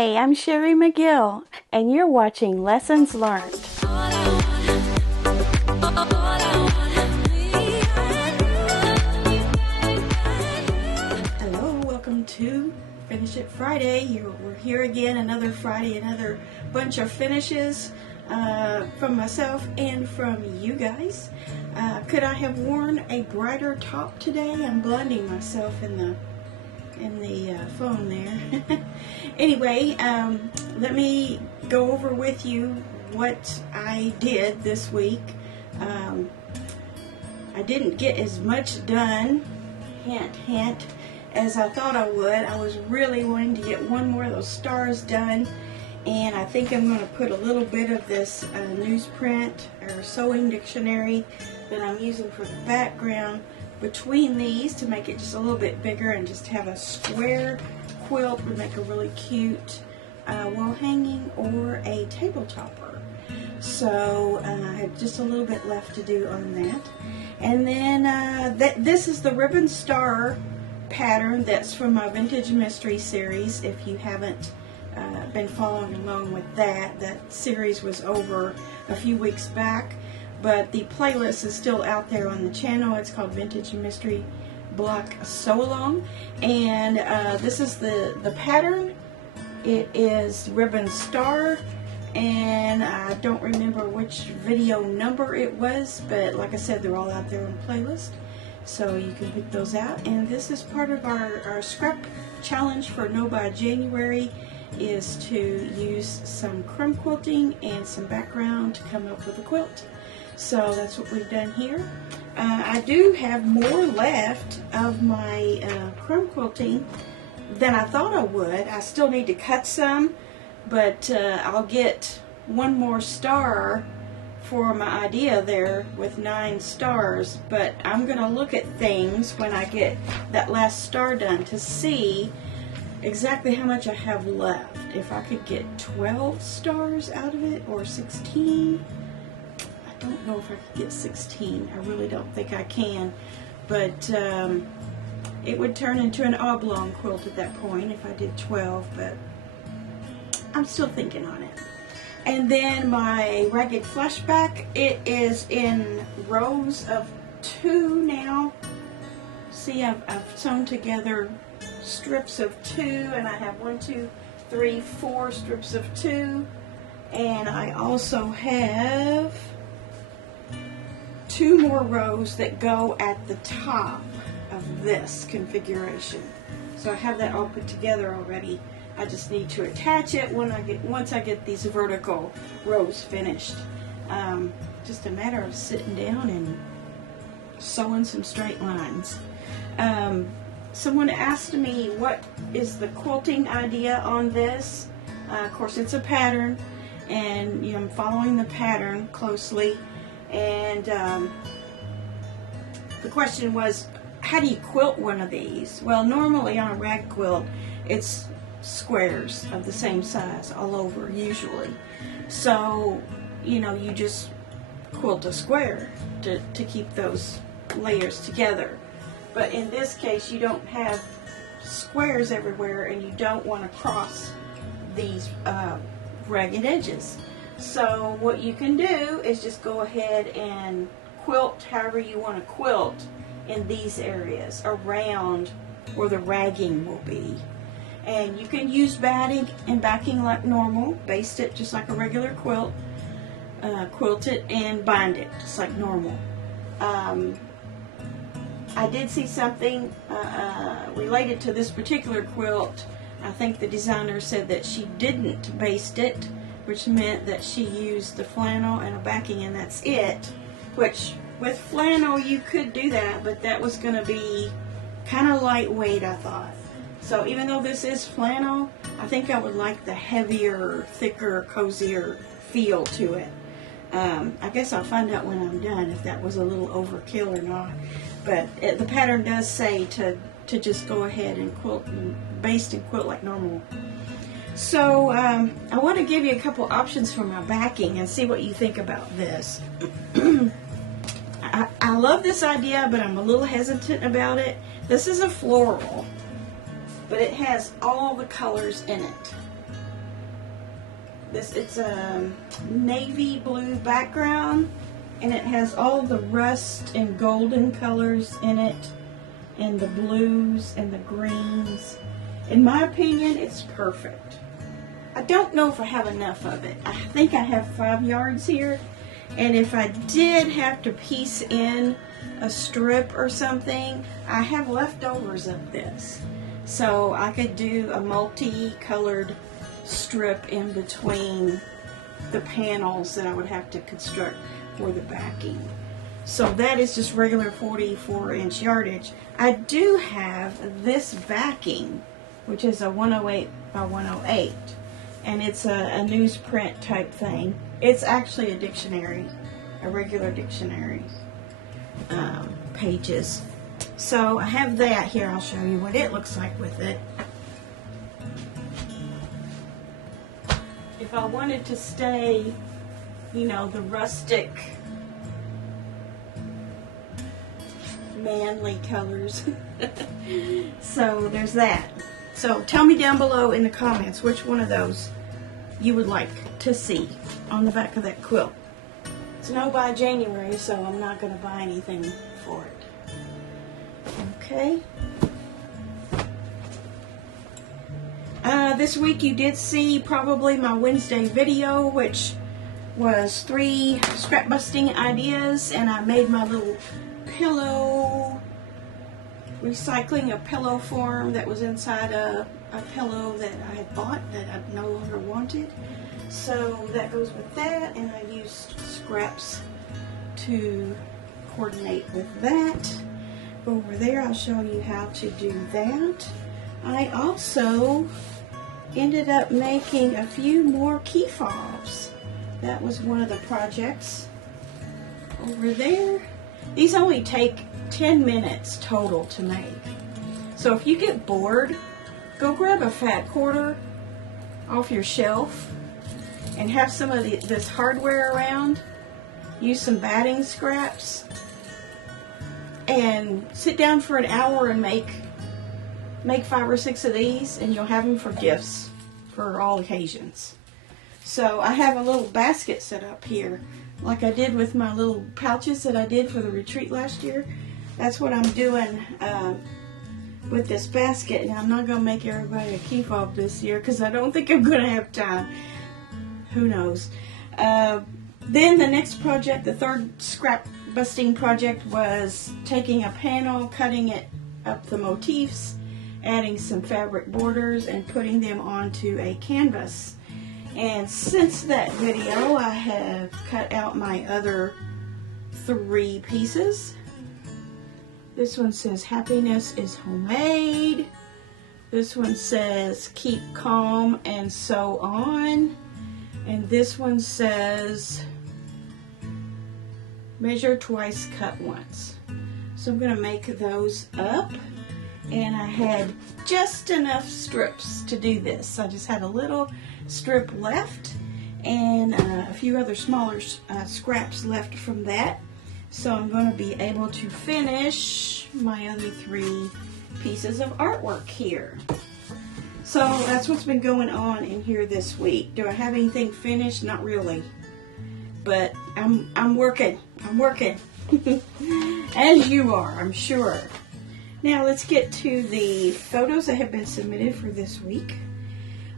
Hi, I'm Sherry McGill, and you're watching Lessons Learned. Hello, welcome to Finish It Friday. We're here again, another Friday, another bunch of finishes from myself and from you guys. Could I have worn a brighter top today? I'm blinding myself in the phone there. Anyway, let me go over with you what I did this week. I didn't get as much done, hint, hint, as I thought I would. I was really wanting to get one more of those stars done, and I think I'm going to put a little bit of this newsprint or sewing dictionary that I'm using for the background between these to make it just a little bit bigger, and just have a square quilt would make a really cute wall hanging or a table topper. So I have just a little bit left to do on that. And then this is the ribbon star pattern that's from my Vintage Mystery series. If you haven't been following along with that series was over a few weeks back. But the playlist is still out there on the channel. It's called Vintage Mystery Block Sew Along. And this is the pattern. It is Ribbon Star. And I don't remember which video number it was. But like I said, they're all out there on the playlist. So you can pick those out. And this is part of our scrap challenge for No by January, is to use some crumb quilting and some background to come up with a quilt. So that's what we've done here. I do have more left of my crumb quilting than I thought I would. I still need to cut some, but I'll get one more star for my idea there with 9 stars. But I'm going to look at things when I get that last star done to see exactly how much I have left. If I could get 12 stars out of it, or 16. I don't know if I could get 16. I really don't think I can, but it would turn into an oblong quilt at that point if I did 12, but I'm still thinking on it. And then my ragged flashback, it is in rows of 2 now. See, I've sewn together strips of 2, and I have 1, 2, 3, 4 strips of 2, and I also have 2 more rows that go at the top of this configuration. So I have that all put together already. I just need to attach it once I get these vertical rows finished. Just a matter of sitting down and sewing some straight lines. Someone asked me what is the quilting idea on this. Of course, it's a pattern, and I'm following the pattern closely. And the question was, how do you quilt one of these? Well, normally on a rag quilt, it's squares of the same size all over, usually. So, you just quilt a square to keep those layers together. But in this case, you don't have squares everywhere, and you don't want to cross these ragged edges. So what you can do is just go ahead and quilt however you want to quilt in these areas around where the ragging will be. And you can use batting and backing like normal, baste it just like a regular quilt, quilt it and bind it just like normal. I did see something related to this particular quilt. I think the designer said that she didn't baste it, which meant that she used the flannel and a backing, and that's it. Which, with flannel, you could do that, but that was going to be kind of lightweight, I thought. So even though this is flannel, I think I would like the heavier, thicker, cozier feel to it. I guess I'll find out when I'm done if that was a little overkill or not. But the pattern does say to just go ahead and quilt and baste and quilt like normal. So I want to give you a couple options for my backing and see what you think about this. I love this idea, but I'm a little hesitant about it. This is a floral, but it has all the colors in it. It's a navy blue background, and it has all the rust and golden colors in it, and the blues and the greens. In my opinion, it's perfect. I don't know if I have enough of it. I think I have 5 yards here, and if I did have to piece in a strip or something, I have leftovers of this. So I could do a multi-colored strip in between the panels that I would have to construct for the backing. So that is just regular 44-inch yardage. I do have this backing, which is a 108 by 108, and it's a newsprint type thing. It's actually a dictionary, a regular dictionary pages. So I have that here. I'll show you what it looks like with it. If I wanted to stay, you know, the rustic, manly colors. So there's that. So tell me down below in the comments which one of those you would like to see on the back of that quilt. It's no by January, so I'm not going to buy anything for it. Okay. This week you did see probably my Wednesday video, which was 3 scrap busting ideas, and I made my little pillow, recycling a pillow form that was inside a pillow that I had bought that I no longer wanted. So that goes with that, and I used scraps to coordinate with that. Over there I'll show you how to do that. I also ended up making a few more key fobs. That was one of the projects over there. These only take 10 minutes total to make. So if you get bored, go grab a fat quarter off your shelf and have some of this hardware around. Use some batting scraps and sit down for an hour and make 5 or 6 of these, and you'll have them for gifts for all occasions. So I have a little basket set up here, like I did with my little pouches that I did for the retreat last year. That's what I'm doing with this basket. And I'm not going to make everybody a key fob this year because I don't think I'm going to have time. Who knows? Then the next project, the third scrap busting project, was taking a panel, cutting it up the motifs, adding some fabric borders, and putting them onto a canvas. And since that video, I have cut out my other 3 pieces. This one says happiness is homemade. This one says keep calm and sew on. And this one says measure twice, cut once. So I'm going to make those up. And I had just enough strips to do this. I just had a little strip left and a few other smaller scraps left from that. So I'm going to be able to finish my other 3 pieces of artwork here. So that's what's been going on in here this week. Do I have anything finished? Not really. But I'm working. I'm working. As you are, I'm sure. Now let's get to the photos that have been submitted for this week.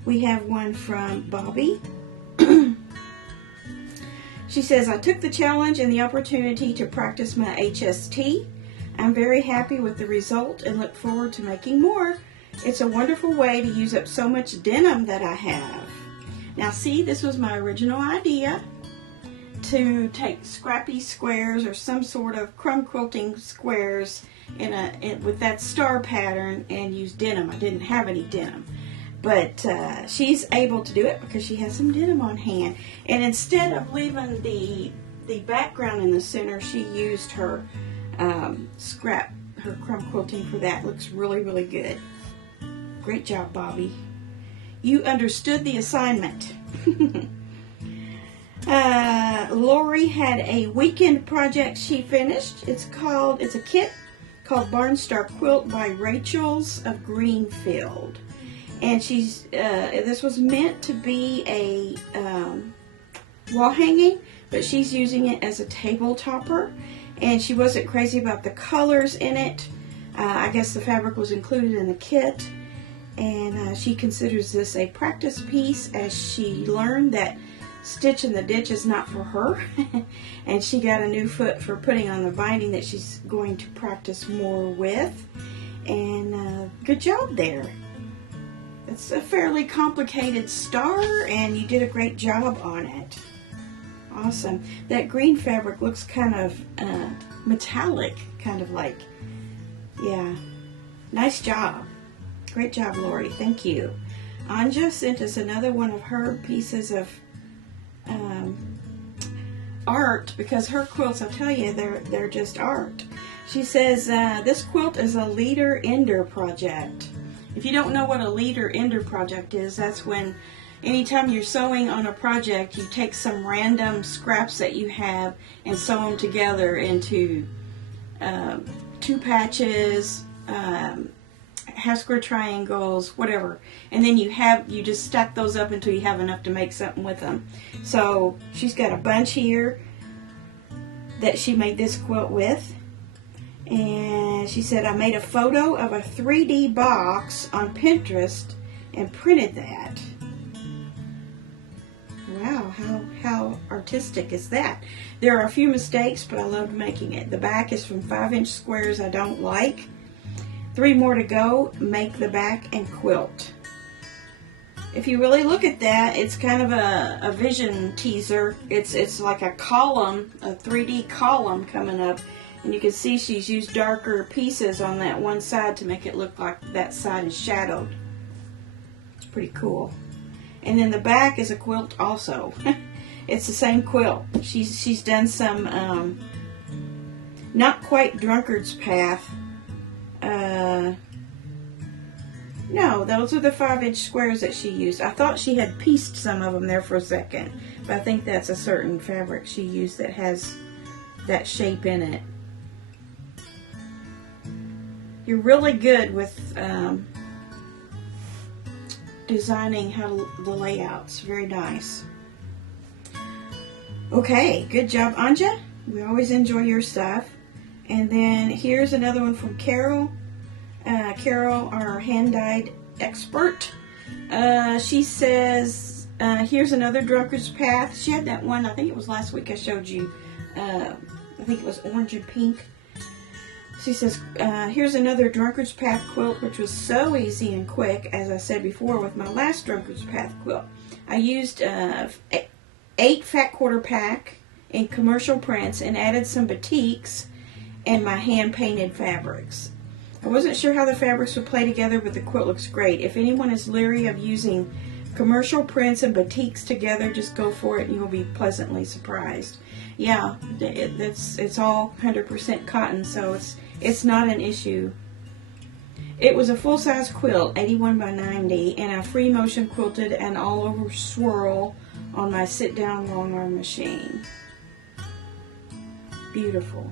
We have one from Bobby. She says, I took the challenge and the opportunity to practice my HST. I'm very happy with the result and look forward to making more. It's a wonderful way to use up so much denim that I have. Now see, this was my original idea, to take scrappy squares or some sort of crumb quilting squares with that star pattern and use denim. I didn't have any denim, but she's able to do it because she has some denim on hand. And instead of leaving the background in the center, she used her her crumb quilting for that. Looks really, really good. Great job, Bobby. You understood the assignment. Lori had a weekend project she finished. It's a kit called Barnstar Quilt by Rachel's of Greenfield. And she's this was meant to be a wall hanging, but she's using it as a table topper, and she wasn't crazy about the colors in it. I guess the fabric was included in the kit, and she considers this a practice piece, as she learned that stitch in the ditch is not for her. And she got a new foot for putting on the binding that she's going to practice more with. And good job there. It's a fairly complicated star, and you did a great job on it. Awesome. That green fabric looks kind of metallic, kind of like, yeah. Nice job. Great job, Lori. Thank you. Anja sent us another one of her pieces of art, because her quilts, I'll tell you, they're just art. She says this quilt is a leader ender project. If you don't know what a leader ender project is, that's when anytime you're sewing on a project, you take some random scraps that you have and sew them together into 2 patches, half square triangles, whatever, and then you just stack those up until you have enough to make something with them. So she's got a bunch here that she made this quilt with, and she said, I made a photo of a 3D box on Pinterest and printed that. Wow, how artistic is that? There are a few mistakes, but I loved making it. The back is from 5-inch squares I don't like. 3 more to go. Make the back and quilt. If you really look at that, it's kind of a vision teaser. It's like a column, a 3D column coming up, and you can see she's used darker pieces on that one side to make it look like that side is shadowed. It's pretty cool. And then the back is a quilt also. It's the same quilt. She's done some not quite drunkard's path. No, those are the 5-inch squares that she used. I thought she had pieced some of them there for a second, but I think that's a certain fabric she used that has that shape in it. You're really good with designing the layouts. Very nice. Okay, good job, Anja. We always enjoy your stuff. And then here's another one from Carol. Carol, our hand-dyed expert. She says, here's another drunkard's path. She had that one, I think it was last week I showed you. I think it was orange and pink. She says, here's another drunkard's path quilt, which was so easy and quick, as I said before with my last drunkard's path quilt. I used 8 fat quarter pack in commercial prints and added some batiks and my hand-painted fabrics. I wasn't sure how the fabrics would play together, but the quilt looks great. If anyone is leery of using commercial prints and batiks together, just go for it and you'll be pleasantly surprised. Yeah, it's all 100% cotton, so it's not an issue. It was a full-size quilt, 81 by 90, and I free motion quilted an all-over swirl on my sit-down long arm machine. Beautiful.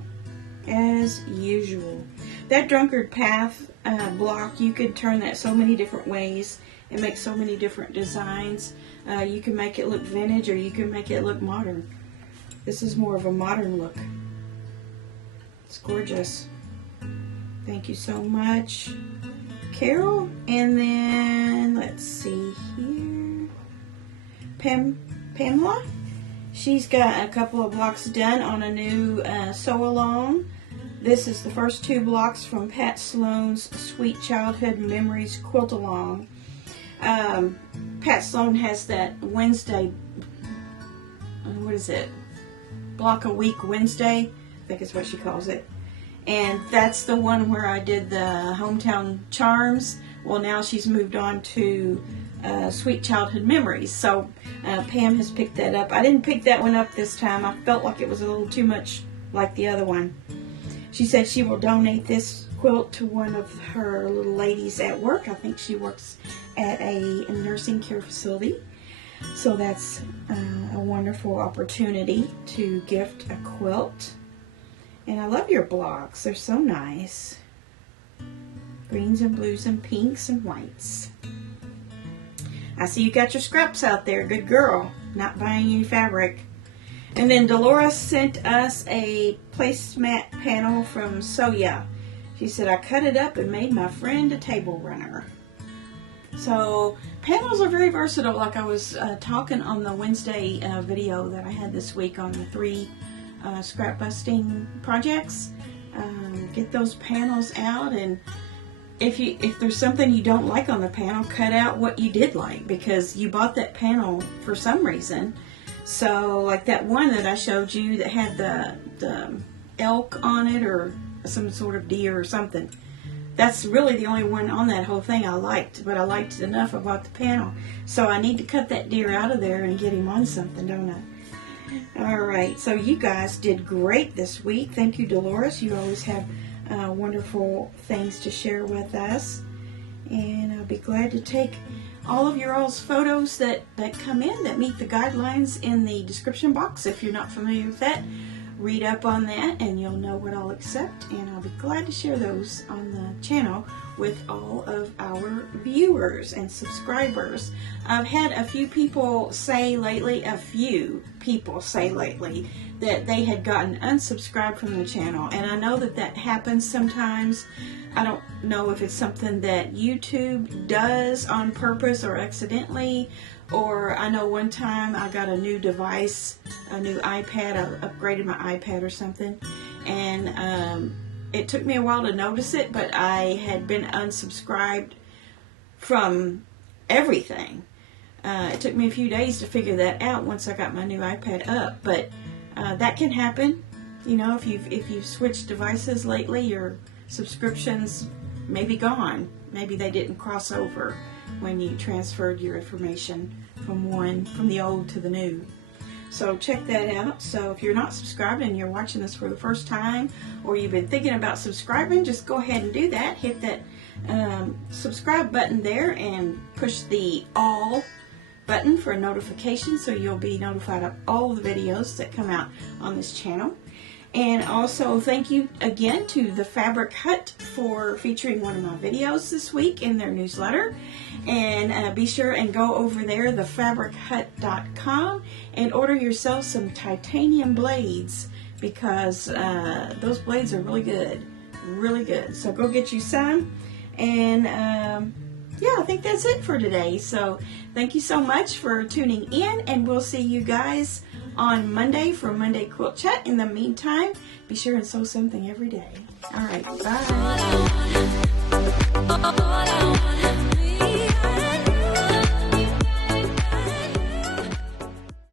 As usual. That drunkard path block, you could turn that so many different ways and make so many different designs. You can make it look vintage, or you can make it look modern. This is more of a modern look. It's gorgeous. Thank you so much, Carol. And then let's see here, Pamela. She's got a couple of blocks done on a new sew along. This is the first 2 blocks from Pat Sloan's Sweet Childhood Memories Quilt Along. Pat Sloan has that Wednesday, what is it? Block a Week Wednesday, I think is what she calls it. And that's the one where I did the Hometown Charms. Well, now she's moved on to Sweet Childhood Memories. So Pam has picked that up. I didn't pick that one up this time. I felt like it was a little too much like the other one. She said she will donate this quilt to one of her little ladies at work. I think she works at a nursing care facility. So that's a wonderful opportunity to gift a quilt. And I love your blocks. They're so nice. Greens and blues and pinks and whites. I see you got your scraps out there. Good girl. Not buying any fabric. And then Dolores sent us a placemat panel from Soya. She said, I cut it up and made my friend a table runner. So panels are very versatile, like I was talking on the Wednesday video that I had this week on the 3 scrap busting projects. Get those panels out, and if there's something you don't like on the panel, cut out what you did like, because you bought that panel for some reason. So like that one that I showed you that had the elk on it, or some sort of deer or something. That's really the only one on that whole thing I liked, but I liked it enough I bought the panel. So I need to cut that deer out of there and get him on something, don't I? Alright, so you guys did great this week. Thank you, Dolores. You always have wonderful things to share with us. And I'll be glad to take all of your all's photos that come in that meet the guidelines in the description box. If you're not familiar with that, read up on that and you'll know what I'll accept, and I'll be glad to share those on the channel with all of our viewers and subscribers. I've had a few people say lately, that they had gotten unsubscribed from the channel, and I know that happens sometimes. I don't know if it's something that YouTube does on purpose or accidentally, or I know one time I got a new device, a new iPad. I upgraded my iPad or something, and it took me a while to notice it, but I had been unsubscribed from everything. It took me a few days to figure that out once I got my new iPad up, but that can happen. You know, if you've switched devices lately, your subscriptions may be gone. Maybe they didn't cross over when you transferred your information from the old to the new. So check that out. So if you're not subscribed and you're watching this for the first time, or you've been thinking about subscribing, just go ahead and do that. Hit that subscribe button there and push the all button for a notification, so you'll be notified of all the videos that come out on this channel. And also thank you again to the Fabric Hut for featuring one of my videos this week in their newsletter. And be sure and go over there, thefabrichut.com, and order yourself some titanium blades, because those blades are really good. Really good. So go get you some. And yeah, I think that's it for today. So thank you so much for tuning in, and we'll see you guys on Monday for Monday Quilt Chat. In the meantime, be sure and sew something every day. All right, bye.